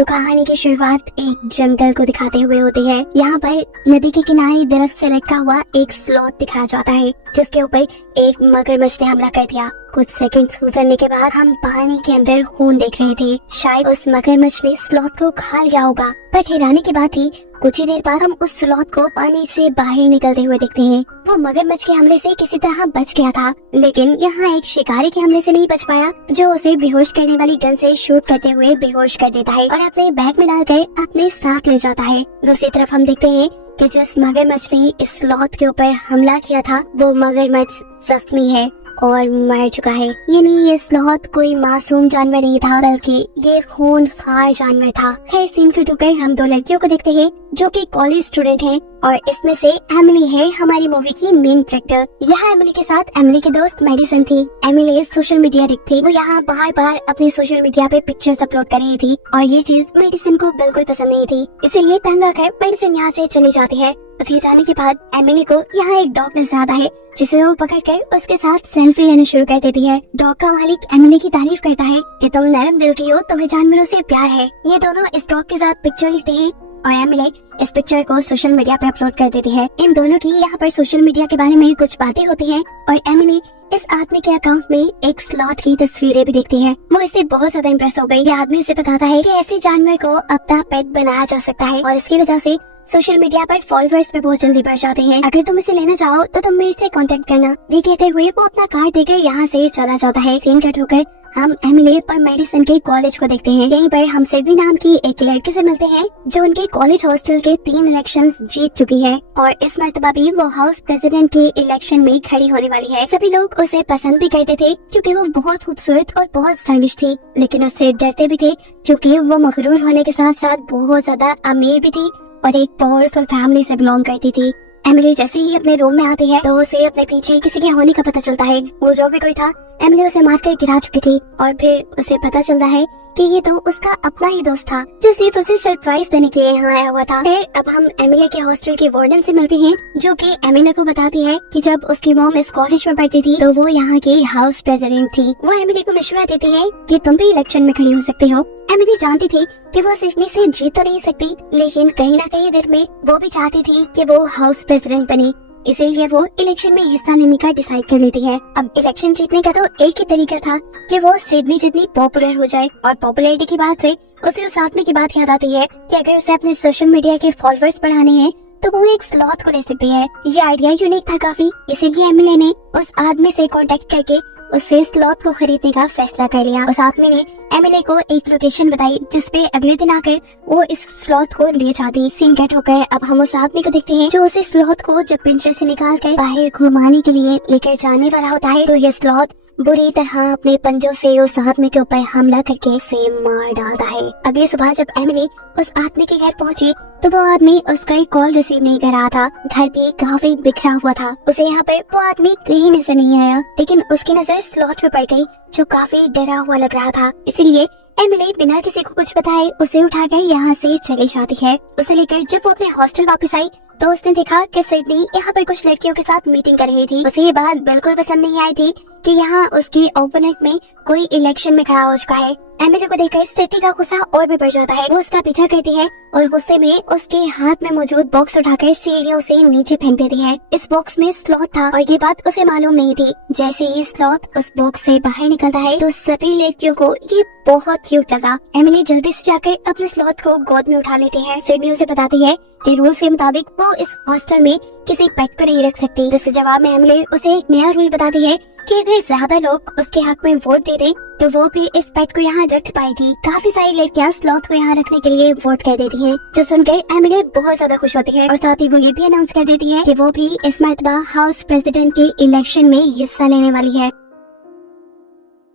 तो कहानी की शुरुआत एक जंगल को दिखाते हुए होती है। यहाँ पर नदी के किनारे दरख्त से लटका हुआ एक स्लॉथ दिखाया जाता है, जिसके ऊपर एक मगरमच्छ ने हमला कर दिया। कुछ सेकंड्स गुजरने के बाद हम पानी के अंदर खून देख रहे थे। शायद उस मगरमच्छ ने स्लॉथ को खा लिया होगा, पर हैरानी की बात थी, कुछ ही देर बाद हम उस स्लॉथ को पानी से बाहर निकलते हुए देखते हैं। वो मगरमच्छ के हमले से किसी तरह बच गया था, लेकिन यहाँ एक शिकारी के हमले से नहीं बच पाया, जो उसे बेहोश करने वाली गन से शूट करते हुए बेहोश कर देता है और अपने बैग में डालकर अपने साथ ले जाता है। दूसरी तरफ हम देखते हैं कि जिस मगरमच्छ ने इस स्लॉथ के ऊपर हमला किया था, वो मगरमच्छ जख्मी है और मर चुका है। यानी ये स्लॉथ कोई मासूम जानवर नहीं था, बल्कि ये खूनखार जानवर था। खैर, सीन कट होकर हम दो लड़कियों को देखते हैं जो कि कॉलेज स्टूडेंट हैं, और इसमें से एमिली है हमारी मूवी की मेन कैरेक्टर। यहाँ एमिली के साथ एमिली की दोस्त मेडिसन थी। एमिली सोशल मीडिया एडिक्ट थी। वो यहाँ बार अपनी सोशल मीडिया पे पिक्चर्स अपलोड कर रही थी, और ये चीज मेडिसन को बिल्कुल पसंद नहीं थी। इसीलिए तंग आकर मेडिसन यहाँ से चली जाती है। उसके जाने के बाद एमिली को यहाँ एक डॉग नजर आता है, जिसे वो पकड़कर उसके साथ सेल्फी लेना शुरू कर देती है। डॉग का मालिक एमिली की तारीफ करता है कि तुम नरम दिल की हो, तुम्हें जानवरों से प्यार है। ये दोनों इस डॉग के साथ पिक्चर लेते हैं और एमिली इस पिक्चर को सोशल मीडिया पे अपलोड कर देती है। इन दोनों की यहाँ पर सोशल मीडिया के बारे में कुछ बातें होती हैं, और एमिली इस आदमी के अकाउंट में एक स्लॉथ की तस्वीरें भी देखती है। वो इससे बहुत ज्यादा इम्प्रेस हो गई। ये आदमी उसे बताता है कि ऐसे जानवर को अपना पेट बनाया जा सकता है, और इसकी वजह से सोशल मीडिया पर फॉलोअर्स पे बहुत जल्दी बढ़ जाते हैं। अगर तुम इसे लेना चाहो तो तुम मेरे से कांटेक्ट करना। ये कहते हुए वो अपना कार्ड देकर यहाँ से चला जाता है। सीन कट होकर हम एमिली और मेडिसन के कॉलेज को देखते हैं। यहीं पर हम सिडनी नाम की एक लड़की से मिलते हैं, जो उनके कॉलेज हॉस्टल के 3 इलेक्शंस जीत चुकी है, और इस मर्तबा भी वो हाउस प्रेसिडेंट के इलेक्शन में खड़ी होने वाली है। सभी लोग उसे पसंद भी करते थे क्योंकि वो बहुत खूबसूरत और बहुत स्टाइलिश थी, लेकिन उससे डरते भी थे क्योंकि वो मगरूर होने के साथ साथ बहुत ज्यादा अमीर भी थी और एक पावरफुल फैमिली से बिलोंग करती थी। एमिली जैसे ही अपने रूम में आती है तो उसे अपने पीछे किसी के होने का पता चलता है। वो जो भी कोई था, एमिली उसे मारकर गिरा चुकी थी, और फिर उसे पता चलता है कि ये तो उसका अपना ही दोस्त था, जो सिर्फ उसे सरप्राइज देने के लिए यहाँ आया हुआ था। फिर अब हम एमिली के हॉस्टल के वार्डन से मिलते हैं, जो कि एमिली को बताती है कि जब उसकी मॉम इस कॉलेज में पढ़ती थी तो वो यहाँ की हाउस प्रेसिडेंट थी। वो एमिली को मशवरा देती है कि तुम भी इलेक्शन में खड़ी हो सकते हो। एमिली जानती थी कि वो सिडनी से जीत तो नहीं सकती, लेकिन कहीं ना कहीं दिल में वो भी चाहती थी कि वो हाउस प्रेसिडेंट बने, इसीलिए वो इलेक्शन में हिस्सा लेने का डिसाइड कर लेती है। अब इलेक्शन जीतने का तो एक ही तरीका था कि वो सिडनी जितनी पॉपुलर हो जाए, और पॉपुलैरिटी की बात से उसे उस आदमी की बात याद आती है कि अगर उसे अपने सोशल मीडिया के फॉलोअर्स बढ़ाने हैं तो वो एक स्लॉथ को ले सकती है। ये आइडिया यूनिक था काफी, इसीलिए एमिली ने उस आदमी से कॉन्टेक्ट करके उससे स्लॉथ को खरीदने का फैसला कर लिया। उस आदमी ने एमिली को एक लोकेशन बताई, जिसपे अगले दिन आकर वो इस स्लॉथ को ले जाती। सीन कट होकर अब हम उस आदमी को देखते हैं, जो उस स्लॉथ को जब पिंजरे से निकाल कर बाहर घुमाने के लिए लेकर जाने वाला होता है, तो ये स्लॉथ बुरी तरह अपने पंजों से उस आदमी के ऊपर हमला करके उसे मार डालता है। अगली सुबह जब एमिली उस आदमी के घर पहुंची तो वो आदमी उसका एक कॉल रिसीव नहीं कर रहा था। घर भी काफी बिखरा हुआ था। उसे यहाँ पे वो आदमी कहीं नजर नहीं आया, लेकिन उसकी नजर स्लॉथ पे पड़ गई, जो काफी डरा हुआ लग रहा था। इसीलिए एमिली बिना किसी को कुछ बताए उसे उठाकर यहाँ से चली जाती है। उसे लेकर जब वो अपने हॉस्टल वापस आई तो उसने देखा कि सिडनी यहाँ पर कुछ लड़कियों के साथ मीटिंग कर रही थी। उसे ये बात बिल्कुल पसंद नहीं आई थी कि यहाँ उसके ओपोनेंट में कोई इलेक्शन में खड़ा हो चुका है। एमिली को देखकर सिडनी का गुस्सा और भी बढ़ जाता है। वो उसका पीछा करती है और गुस्से में उसके हाथ में मौजूद बॉक्स उठाकर सीढ़ियों से नीचे फेंक देती है। इस बॉक्स में स्लॉथ था और ये बात उसे मालूम नहीं थी। जैसे ही स्लॉथ उस बॉक्स से बाहर निकलता है तो सभी लड़कियों को ये बहुत क्यूट लगा। एमिली जल्दी से जाकर अपने स्लॉथ को गोद में उठा लेती है। सिडनी उसे बताती है कि रूल्स के मुताबिक वो इस हॉस्टल में किसी पेट को नहीं रख सकती, जिसके जवाब में एमिली उसे एक नया रूल बताती है कि अगर ज्यादा लोग उसके हक में वोट दे दें तो वो भी इस पेट को यहाँ रख पाएगी। काफी सारी लड़कियाँ स्लॉथ को यहाँ रखने के लिए वोट कर देती हैं, जो सुनकर एमिली बहुत ज्यादा खुश होती है, और साथ ही वो ये भी अनाउंस कर देती है कि वो भी इस मर्तबा हाउस प्रेसिडेंट के इलेक्शन में हिस्सा लेने वाली है।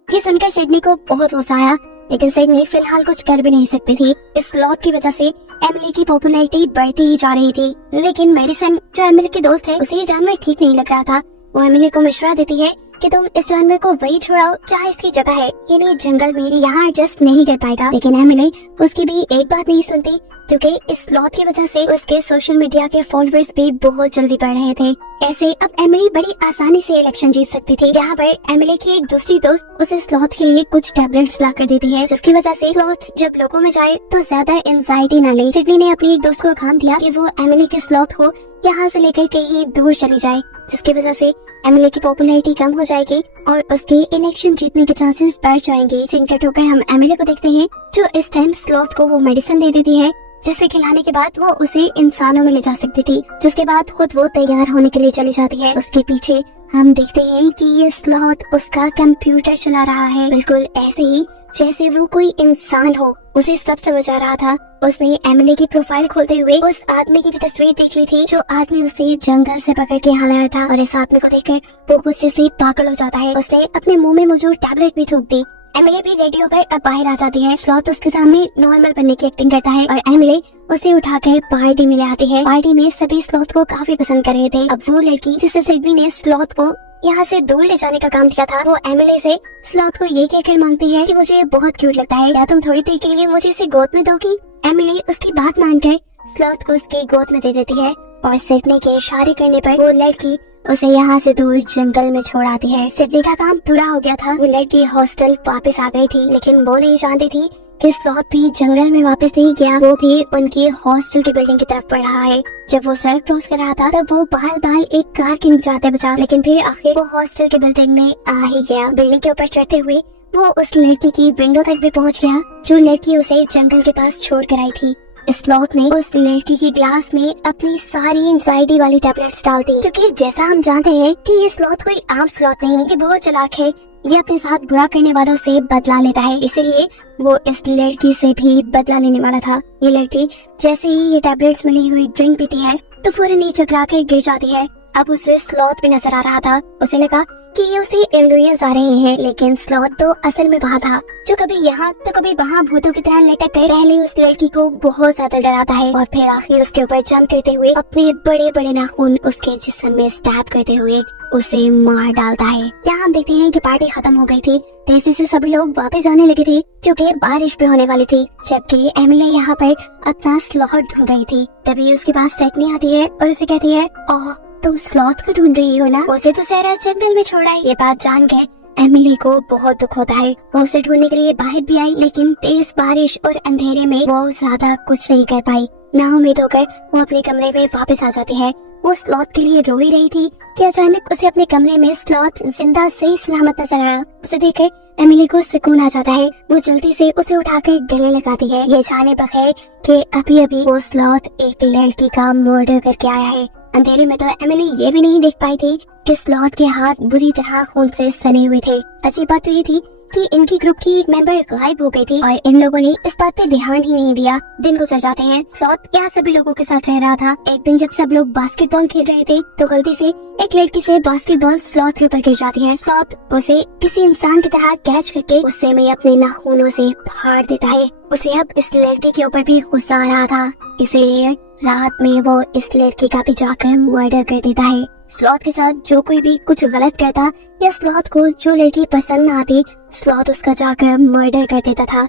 ये सुनकर सिडनी को बहुत गुस्सा आया, लेकिन सिडनी फिलहाल कुछ कर भी नहीं सकती थी। इस स्लॉथ की वजह से एमिली की पॉपुलैरिटी बढ़ती ही जा रही थी। लेकिन मेडिसन, जो एमिली की दोस्त है, उसे ये जानवर ठीक नहीं लग रहा था। वो एमिली को मशवरा देती है कि तुम इस जानवर को वही छोड़ाओ जहाँ इसकी जगह है, यानी जंगल में, यहाँ एडजस्ट नहीं कर पाएगा। लेकिन एमिली उसकी भी एक बात नहीं सुनती, क्योंकि इस स्लॉथ की वजह से उसके सोशल मीडिया के फॉलोअर्स भी बहुत जल्दी बढ़ रहे थे। ऐसे अब एमिली बड़ी आसानी से इलेक्शन जीत सकती थी। यहाँ पर एमिली की एक दूसरी दोस्त उसे स्लॉथ के लिए कुछ टैबलेट्स ला कर देती है, जिसकी वजह से स्लॉथ जब लोगों में जाए तो ज्यादा एंजाइटी न ले। सिडनी ने अपनी एक दोस्त को काम दिया कि वो एमिली के स्लॉथ को यहाँ से लेकर कहीं दूर चली जाए, जिसकी वजह से एमिली की पॉपुलैरिटी कम हो जाएगी और उसके इलेक्शन जीतने के चांसेस बढ़ जाएंगे। सीन कट होकर हम एमिली को देखते हैं, जो इस टाइम स्लॉथ को वो मेडिसिन दे देती है, जिसे खिलाने के बाद वो उसे इंसानों में ले जा सकती थी, जिसके बाद खुद वो तैयार होने के लिए चली जाती है। उसके पीछे हम देखते हैं कि ये स्लॉथ उसका कंप्यूटर चला रहा है, बिल्कुल ऐसे ही जैसे वो कोई इंसान हो। उसे सब समझ आ रहा था। उसने एमिली की प्रोफाइल खोलते हुए उस आदमी की भी तस्वीर देख ली थी, जो आदमी उसे जंगल से पकड़ के यहाँ लाया था, और इस आदमी को देखकर वो गुस्से से पागल हो जाता है। उसने अपने मुंह में मौजूद टैबलेट भी थूक दी। एमिली भी रेडी होकर अब बाहर आ जाती है। स्लॉथ उसके सामने नॉर्मल बनने की एक्टिंग करता है और एमिली उसे उठाकर पार्टी में ले आती है। पार्टी में सभी स्लॉथ को काफी पसंद कर रहे थे। अब वो लड़की जिसे सिडनी ने स्लॉथ को यहाँ से दूर ले जाने का काम किया था, वो एमिली से स्लॉथ को ये कहकर मांगती है कि मुझे बहुत क्यूट लगता है, क्या तुम थोड़ी देर के लिए मुझे इसे गोद में दोगी? एमिली उसकी बात मानकर स्लॉथ को उसकी गोद में दे देती है और सिडनी के इशारे करने पर वो लड़की उसे यहाँ से दूर जंगल में छोड़ आती है। सिडनी का काम पूरा हो गया था। वो लड़की हॉस्टल वापस आ गई थी, लेकिन वो नहीं जानती थी कि स्लॉथ भी जंगल में वापस नहीं गया, वो भी उनकी हॉस्टल की बिल्डिंग की तरफ बढ़ रहा है। जब वो सड़क क्रॉस कर रहा था तब वो बाल एक कार के नीचे आते बचा, लेकिन फिर आखिर वो हॉस्टल की बिल्डिंग में आ ही गया। बिल्डिंग के ऊपर चढ़ते हुए वो उस लड़की की विंडो तक भी पहुँच गया, जो लड़की उसे जंगल के पास छोड़ कर आई थी। स्लॉथ ने उस लड़की की ग्लास में अपनी सारी एंजाइटी वाली टैबलेट्स डाल दी, क्योंकि जैसा हम जानते हैं कि ये स्लॉथ कोई आम स्लॉथ नहीं है, ये बहुत चालाक है, ये अपने साथ बुरा करने वालों से बदला लेता है, इसीलिए वो इस लड़की से भी बदला लेने वाला था। ये लड़की जैसे ही ये टैबलेट्स मिली हुई ड्रिंक पीती है तो फौरन नीचे गिरा कर गिर जाती है। अब उसे स्लॉथ भी नजर आ रहा था। उसे लगा कि ये उसे इल्यूजन्स आ रहे हैं, लेकिन स्लॉथ तो असल में वहाँ था, जो कभी यहाँ तो कभी वहाँ भूतों की तरह लटक कर पहले उस लड़की को बहुत ज्यादा डराता है और फिर आखिर उसके ऊपर जंप करते हुए अपने बड़े बड़े नाखून उसके जिस्म में स्टैब करते हुए उसे मार डालता है। यहाँ हम देखते हैं कि पार्टी खत्म हो गई थी। तेजी से सभी लोग वापस जाने लगे थे, क्योंकि बारिश भी होने वाली थी, जबकि एमिली यहाँ पर अपना स्लॉथ ढूंढ रही थी। तभी उसके पास सिडनी आती है और उसे कहती है, ओह तुम स्लॉथ को ढूंढ रही हो ना, उसे तो सारा जंगल में छोड़ा है। ये बात जानकर एमिली को बहुत दुख होता है। वो उसे ढूंढने के लिए बाहर भी आई, लेकिन तेज बारिश और अंधेरे में वो ज्यादा कुछ नहीं कर पाई। नाउम्मीद होकर वो अपने कमरे में वापस आ जाती है। वो स्लॉथ के लिए रो ही रही थी कि अचानक उसे अपने कमरे में स्लॉथ जिंदा सही सलामत नजर आया। उसे देखकर एमिली को सुकून आ जाता है। वो जल्दी से उसे उठाकर गले लगाती है, ये जाने बगैर कि अभी अभी वो स्लॉथ एक लड़की का मर्डर करके आया है। अंधेरे में तो एमिली ये भी नहीं देख पाई थी कि स्लॉथ के हाथ बुरी तरह खून से सने हुए थे। अजीब बात तो ये थी कि इनकी ग्रुप की एक मेंबर गायब हो गई थी और इन लोगों ने इस बात पे ध्यान ही नहीं दिया। दिन गुजर जाते हैं। स्लॉथ यहाँ सभी लोगों के साथ रह रहा था। एक दिन जब सब लोग बास्केटबॉल खेल रहे थे तो गलती से एक लड़की से बास्केटबॉल स्लॉथ के ऊपर गिर जाती है। स्लॉथ उसे किसी इंसान की तरह कैच करके गुस्से में अपने नाखूनों से फाड़ देता है। उसे अब इस लड़की के ऊपर भी गुस्सा आ रहा था, इसीलिए रात में वो इस लड़की का भी जाकर मर्डर कर देता है। स्लॉथ के साथ जो कोई भी कुछ गलत करता या स्लॉथ को जो लड़की पसंद न आती, स्लॉथ उसका जाकर मर्डर कर देता था।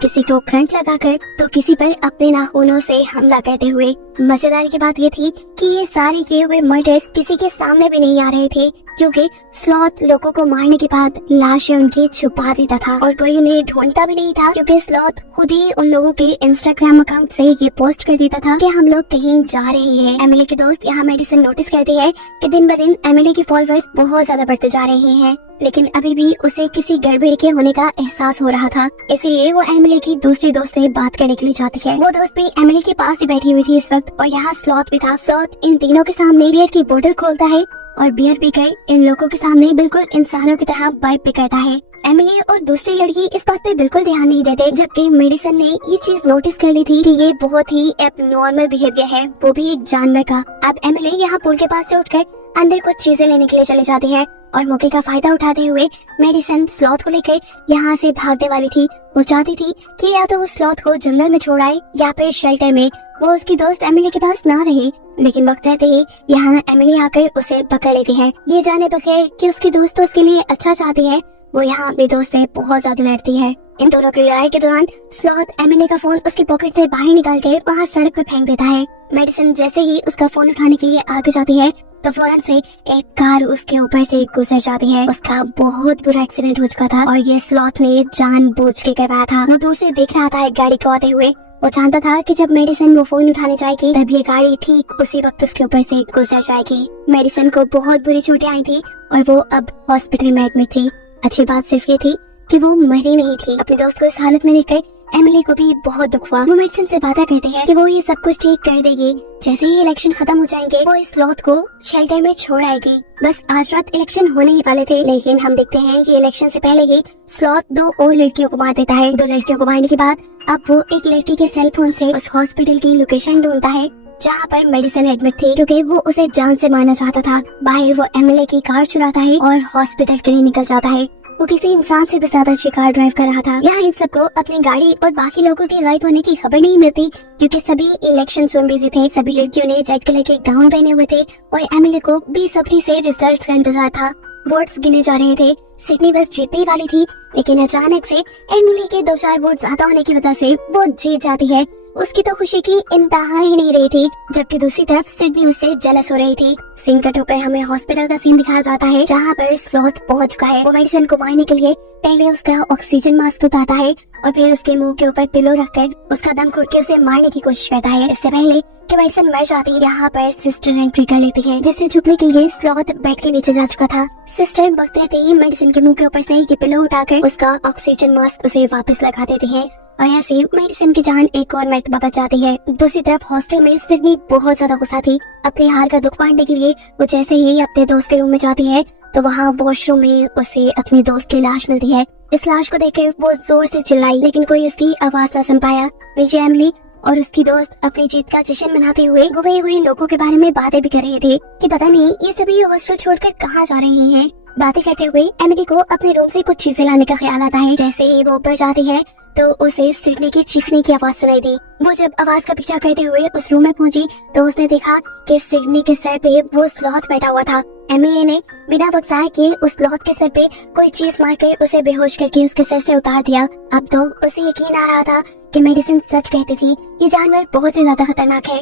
किसी को करंट लगाकर तो किसी पर अपने नाखूनों से हमला करते हुए। मजेदारी की बात ये थी कि ये सारे किए हुए मर्डर्स किसी के सामने भी नहीं आ रहे थे, क्योंकि स्लॉथ लोगों को मारने के बाद लाशें उनकी छुपा देता था और कोई उन्हें ढूंढता भी नहीं था, क्योंकि स्लॉथ खुद ही उन लोगों के इंस्टाग्राम अकाउंट से ये पोस्ट कर देता था कि हम लोग कहीं जा रहे हैं। एमिली के दोस्त यहाँ मेडिसिन नोटिस करती है कि दिन ब दिन एमिली के फॉलोअर्स बहुत ज्यादा बढ़ते जा रहे हैं, लेकिन अभी भी उसे किसी गड़बड़ी के होने का एहसास हो रहा था। इसलिए वो एमिली की दूसरी दोस्त से बात करने के लिए जाती है। वो दोस्त भी एमिली के पास ही बैठी हुई थी इस वक्त, और यहाँ स्लॉथ भी था। स्लॉथ इन तीनों के सामने बियर की बोतल खोलता है और बियर पीकर इन लोगों के सामने बिल्कुल इंसानों की तरह बाइट भी करता है। एमिली और दूसरी लड़की इस बात पे बिल्कुल ध्यान नहीं देते, जबकि मेडिसन ने ये चीज नोटिस कर ली थी कि ये बहुत ही एबनॉर्मल बिहेवियर है, वो भी एक जानवर का। अब एमिली यहाँ पुल के पास से उठकर अंदर कुछ चीजें लेने के लिए चली जाती है और मौके का फायदा उठाते हुए मेडिसन स्लॉथ को लेकर यहाँ से भागने वाली थी। वो चाहती थी कि या तो वो स्लॉथ को जंगल में छोड़ आए या फिर शेल्टर में वो उसकी दोस्त एमिली के पास ना रहे, लेकिन वक्त रहते ही यहाँ एमिली आकर उसे पकड़ लेती है। ये जाने बगैर कि उसकी दोस्त उसके लिए अच्छा चाहती है, वो यहाँ अपनी दोस्त से बहुत ज्यादा लड़ती है। इन दोनों की लड़ाई के दौरान स्लॉथ एमिली का फोन उसकी पॉकेट से बाहर निकाल के वहाँ सड़क पर फेंक देता है। मेडिसन जैसे ही उसका फोन उठाने के लिए आगे जाती है तो फौरन से एक कार उसके ऊपर से गुजर जाती है। उसका बहुत बुरा एक्सीडेंट हो चुका था और ये स्लॉथ ने जानबूझ के करवाया था। वो दूर से देख रहा था एक गाड़ी को आते हुए। वो जानता था कि जब मेडिसन वो फोन उठाने जाएगी तब ये गाड़ी ठीक उसी वक्त उसके ऊपर से गुजर जाएगी। मेडिसन को बहुत बुरी चोटें आई थी और वो अब हॉस्पिटल में एडमिट थी। अच्छी बात सिर्फ ये थी कि वो मरी नहीं थी। अपने दोस्त को इस हालत में देखकर एमिली को भी बहुत दुख हुआ। वो मेडिसन से वादा करती है कि वो ये सब कुछ ठीक कर देगी। जैसे ही इलेक्शन खत्म हो जाएंगे वो इस स्लॉथ को शेल्टर में छोड़ आएगी। बस आज रात इलेक्शन होने ही वाले थे, लेकिन हम देखते हैं कि इलेक्शन से पहले ही स्लॉथ 2 और लड़कियों को मार देता है। 2 लड़कियों को मारने के बाद अब वो एक लड़की के सेल फोन से उस हॉस्पिटल की लोकेशन ढूंढता है जहाँ पर मेडिसन एडमिट थी, क्योंकि वो उसे जान से मारना चाहता था। बाहर वो एमिली की कार चुराता है और हॉस्पिटल के लिए निकल जाता है। वो किसी इंसान से भी ज्यादा अच्छी कार ड्राइव कर रहा था। यहाँ इन सबको अपनी गाड़ी और बाकी लोगों के गायब होने की खबर नहीं मिलती, क्योंकि सभी इलेक्शन में बिजी थे। सभी लड़कियों ने रेड कलर के गाउन पहने हुए थे और एमिली को बेसब्री से रिजल्ट का इंतजार था। वोट्स गिने जा रहे थे। सिडनी बस जीतने वाली थी, लेकिन अचानक से एमिली के 2-4 वोट ज्यादा होने की वजह से वो जीत जाती है। उसकी तो खुशी की इंतहा ही नहीं रही थी, जबकि दूसरी तरफ सिडनी उससे जेलस हो रही थी। सीन कट होकर हमें हॉस्पिटल का सीन दिखाया जाता है, जहाँ पर स्लॉथ पहुंच चुका है। वो मेडिसन को मारने के लिए पहले उसका ऑक्सीजन मास्क उतारता है और फिर उसके मुंह के ऊपर पिलो रखकर उसका दम घोट के उसे मारने की कोशिश करता है। इससे पहले कि मेडिसन मर जाती है, यहाँ पर सिस्टर एंट्री कर लेती है, जिससे छुपने के लिए स्लॉथ बेड के नीचे जा चुका था। सिस्टर वक्त रहते ही मेडिसन के मुंह के ऊपर से ये पिलो उठाकर उसका ऑक्सीजन मास्क उसे वापस लगा देती है और ऐसे मेडिसन की जान एक और मर्तबा बच जाती है। दूसरी तरफ हॉस्टल में सिडनी बहुत ज्यादा गुस्सा थी। अपने हार का दुख बांटने के लिए वो जैसे ही अपने दोस्त के रूम में जाती है तो वहाँ वॉशरूम में उसे अपनी दोस्त की लाश मिलती है। इस लाश को देखकर वो जोर से चिल्लाई, लेकिन कोई उसकी आवाज न सुन पाया। नीचे एमिली और उसकी दोस्त अपनी जीत का जश्न मनाते हुए गुमे हुए लोगों के बारे में बातें भी कर रहे थे कि पता नहीं ये सभी हॉस्टल छोड़कर कहाँ जा रहे हैं। बातें करते हुए एमिली को अपने रूम से कुछ चीजें लाने का ख्याल आता है। जैसे ही वो ऊपर जाती है तो उसे सिडनी की चीखने की आवाज सुनाई दी। वो जब आवाज का पीछा करते हुए उस रूम में पहुंची तो उसने देखा कि सिडनी के सर पे वो स्लॉथ बैठा हुआ था। एमिली ने बिना बक्साए किए उस स्लॉथ के सर पे कोई चीज मारकर उसे बेहोश करके उसके सर से उतार दिया। अब तो उसे यकीन आ रहा था कि मेडिसिन सच कहती थी, ये जानवर बहुत ही ज्यादा खतरनाक है।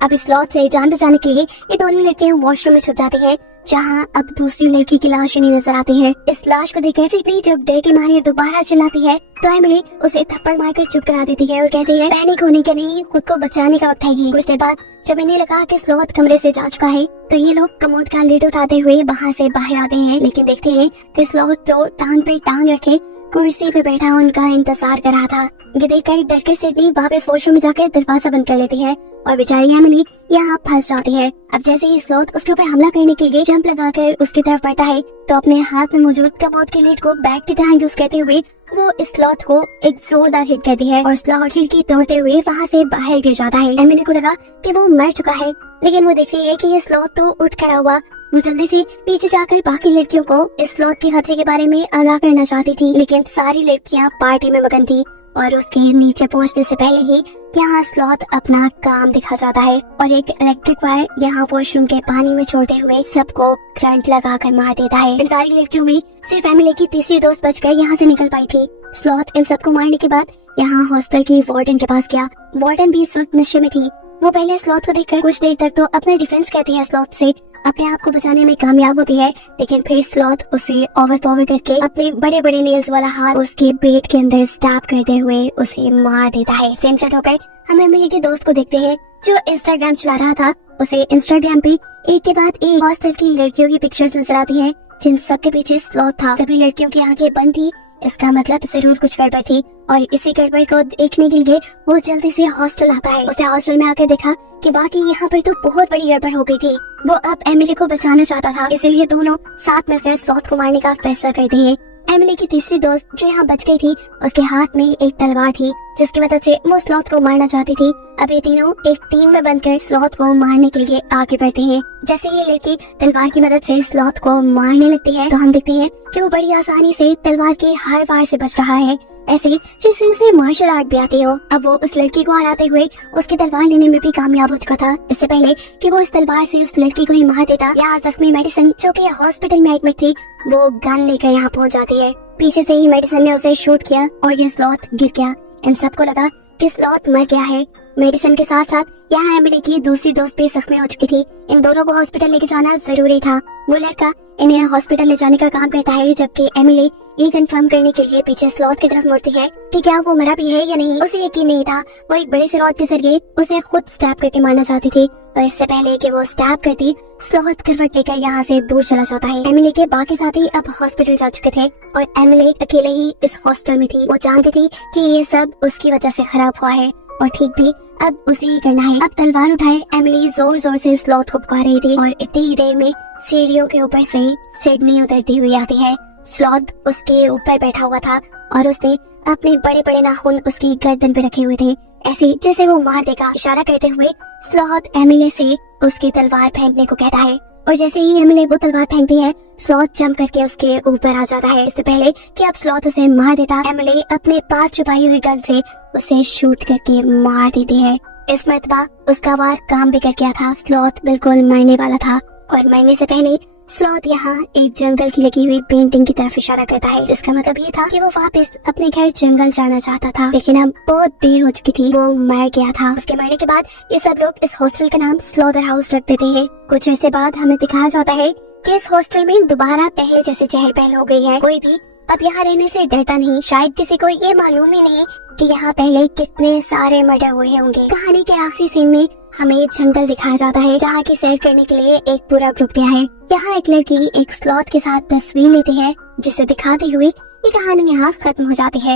अब इस स्लॉथ से जान बचाने के लिए ये दोनों लड़कियां वॉशरूम में छुप जाती है, जहाँ अब दूसरी लड़की की लाश नहीं नजर आती है। इस लाश को देखकर सिडनी जब डर की मारी दोबारा चिल्लाती है तो एमिली उसे थप्पड़ मारकर चुप करा देती है और कहती है पैनिक होने का नहीं, खुद को बचाने का वक्त है ये। कुछ देर बाद जब इन्हें लगा कि स्लॉथ कमरे से जा चुका है तो ये लोग कमोड का लिड उठाते हुए वहाँ से बाहर आते हैं, लेकिन देखते हैं कि स्लॉथ तो टांग पे टांग रखे कुर्सी पे बैठा उनका इंतजार कर रहा था। ये देखकर डर के सिडनी वापस वॉशरूम में जाकर दरवाजा बंद कर लेती है और बेचारी एमिली यहाँ फंस जाती है। अब जैसे ही स्लॉथ उसके ऊपर हमला करने के लिए जंप लगाकर उसकी तरफ बढ़ता है तो अपने हाथ में मौजूद कमोड के लिड को बैग की तरह यूज करते हुए वो इस स्लॉथ को एक जोरदार हिट करती है और स्लॉथ खिड़की तोड़ते हुए वहाँ से बाहर गिर जाता है। एमिली को लगा कि वो मर चुका है, लेकिन वो देखती है कि ये स्लॉथ तो उठ खड़ा हुआ। वो जल्दी से पीछे जाकर बाकी लड़कियों को इस स्लॉथ के खतरे के बारे में आगाह करना चाहती थी, लेकिन सारी लड़कियां पार्टी में मगन थी और उसके नीचे पहुंचने से पहले ही यहाँ स्लॉथ अपना काम दिखा जाता है और एक इलेक्ट्रिक वायर यहाँ वॉशरूम के पानी में छोड़ते हुए सबको करंट लगाकर मार देता है। इन सारी लड़कियों में सिर्फ एमिली की तीसरी दोस्त बचकर यहाँ से निकल पाई थी। स्लॉथ इन सबको मारने के बाद यहाँ हॉस्टल की वार्डन के पास गया। वार्डन भी इस वक्त नशे में थी। वो पहले स्लॉथ को देखकर कुछ देर तक तो अपना डिफेंस करती है, स्लॉथ से अपने आप को बचाने में कामयाब होती है, लेकिन फिर स्लॉथ उसे ओवरपावर करके अपने बड़े बड़े नेल्स वाला हाथ उसके पेट के अंदर स्टैब करते हुए उसे मार देता है। सेम कट होकर हम एमिली के दोस्त को देखते हैं जो इंस्टाग्राम चला रहा था। उसे इंस्टाग्राम पे एक के बाद एक हॉस्टल की लड़कियों की पिक्चर्स नजर आती है, जिन सबके पीछे स्लॉथ था। सभी लड़कियों की आंखें बंद थी, इसका मतलब जरूर कुछ गड़बड़ थी और इसी गड़बड़ को देखने के लिए वो जल्दी से हॉस्टल आता है। उसने हॉस्टल में आकर देखा कि बाकी यहाँ पर तो बहुत बड़ी गड़बड़ हो गई थी। वो अब एमिली को बचाना चाहता था, इसलिए दोनों साथ मिलकर स्लॉथ को मारने का फैसला करते हैं। एमिली की तीसरी दोस्त जो यहाँ बच गई थी, उसके हाथ में एक तलवार थी जिसकी मदद से वो स्लॉथ को मारना चाहती थी। अब ये तीनों एक टीम में बनकर स्लॉथ को मारने के लिए आगे बढ़ते हैं। जैसे ये लड़की तलवार की मदद से स्लॉथ को मारने लगती है तो हम देखते हैं कि वो बड़ी आसानी से तलवार के हर वार से बच रहा है। ऐसे जिससे उसे मार्शल आर्ट भी आती हो। अब वो उस लड़की को हराते हुए उसकी तलवार लेने में भी कामयाब हो चुका था। इससे पहले कि वो इस तलवार से उस लड़की को ही मार देता, यहाँ जख्मी मेडिसन जो कि हॉस्पिटल में एडमिट थी, वो गन लेकर यहाँ पहुँच जाती है। पीछे से ही मेडिसन ने उसे शूट किया और ये स्लॉथ गिर गया। इन सबको लगा कि स्लॉथ मर गया है। मेडिसन के साथ साथ यहाँ एमिली की दूसरी दोस्त भी जख्मी हो चुकी थी। इन दोनों को हॉस्पिटल लेके जाना जरूरी था। वो लड़का इन्हें हॉस्पिटल ले जाने का काम करता है, जबकि एमिली ये कंफर्म करने के लिए पीछे स्लॉथ की तरफ मुड़ती है कि क्या वो मरा भी है या नहीं। उसे यकीन नहीं था। वो एक बड़े से रॉड के जरिए उसे खुद स्टैब करके मारना चाहती थी, और इससे पहले कि वो स्टैब करती, स्लॉथ करवट लेकर यहाँ से दूर चला जाता है। एमिली के बाकी साथी अब हॉस्पिटल जा चुके थे और एमिली अकेले ही इस हॉस्टल में थी। वो जानती थी कि ये सब उसकी वजह से खराब हुआ है और ठीक भी अब उसे ही करना है। अब तलवार उठाए एमिली जोर जोर से स्लॉथ को पुकार रही थी और इतनी ही देर में सीढ़ियों के ऊपर से सिडनी उतरती हुई आती है। स्लॉथ उसके ऊपर बैठा हुआ था और उसने अपने बड़े बड़े नाखून उसकी गर्दन पे रखे हुए थे, ऐसे जैसे वो मार देगा। इशारा करते हुए स्लॉथ एमिली से उसकी तलवार फेंकने को कहता है और जैसे ही एमिली वो तलवार फेंकती है, स्लॉथ जंप करके उसके ऊपर आ जाता है। इससे पहले कि अब स्लॉथ उसे मार देता, एमिली अपने पास छुपाई हुई गन से उसे शूट करके मार देती है। इस मर्तबा उसका वार काम भी कर गया था। स्लॉथ बिल्कुल मरने वाला था और मरने से पहले स्लॉथ यहाँ एक जंगल की लगी हुई पेंटिंग की तरफ इशारा करता है, जिसका मतलब ये था कि वो वापस अपने घर जंगल जाना चाहता था, लेकिन अब बहुत देर हो चुकी थी। वो मर गया था। उसके मरने के बाद ये सब लोग इस हॉस्टल का नाम स्लॉटर हाउस रख देते हैं। कुछ अर्से बाद हमें दिखाया जाता है कि इस हॉस्टल में दोबारा पहले जैसे चहल पहल हो गई है। कोई भी अब यहाँ रहने से डरता नहीं। शायद किसी को ये मालूम ही नहीं कि यहाँ पहले कितने सारे मर्डर हुए होंगे। कहानी के आखिरी सीन में हमें जंगल दिखाया जाता है, जहाँ की सैर करने के लिए एक पूरा ग्रुप गया है। यहाँ एक लड़की एक स्लॉथ के साथ तस्वीर लेती है, जिसे दिखाते हुए ये कहानी यहाँ खत्म हो जाती है।